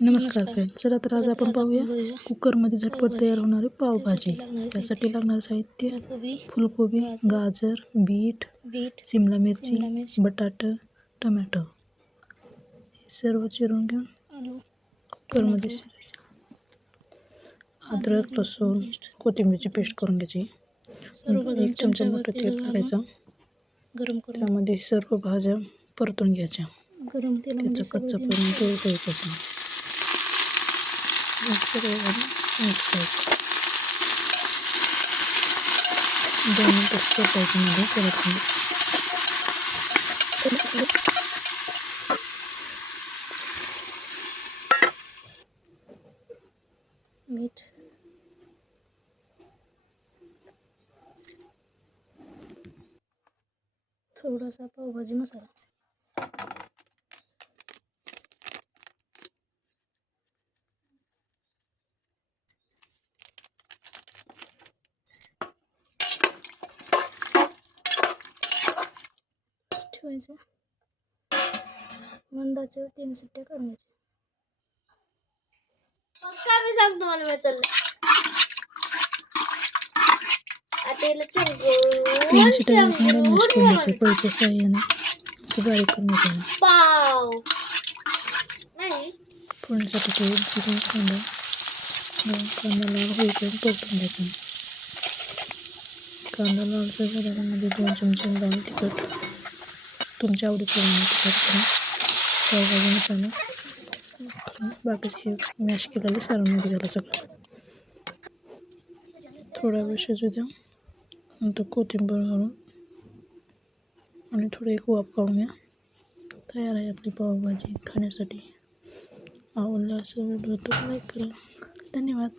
नमस्कार फ्रेंड, चला तर आज आपण पाहूया कुकरमध्ये झटपट तयार होणारी पावभाजी. त्यासाठी लागणारे साहित्य: फुलकोबी, गाजर, बीट, शिमला मिरची, बटाटा, टोमॅटो हे सर्व चिरून घेऊन कुकरमध्ये शिजायचं. अद्रक, लसूण, कोथिंबीरची पेस्ट करून घ्यायची. 1 चमचा मोठं तेल टाकायचं. त्यामध्ये सर्व भाज्या परतून घ्यायच्या. त्याचा कच्चापणा जाईपर्यंत मिक्स करायचं. 2 मिनिटं परतायचं मध्ये परत मीठ, थोडासा पावभाजी मसाला, ठेवायचं. मंदाच्यावर 3 शिट्ट्या काढून घ्यायच्या. मी सांगतो मला चाललं 3 शिट्ट्या मॅश करून घ्यायच्या. पळीच्या साह्याने असं बारीक करून घ्यायचं. पाव नाही फोडणीसाठी तेल, जिरे, कांदा लाल होईपर्यंत परतून घ्यायचा. कांदा लालसर झाल्यामध्ये 2 चमचे लाल तिखट, तुमच्या आवडीप्रमाणे तिखट करून पावभाजी मसाला, बाकीचे हे मॅश केलेले सारणमध्ये घाला सगळं. थोडा वेळ शिजू द्या. नंतर कोथिंबीर घालून आणि थोडं एक वाफ काढून घ्या. तयार आहे आपली पावभाजी खाण्यासाठी. आवडलं असेल व्हिडिओ तर लाईक करा. धन्यवाद.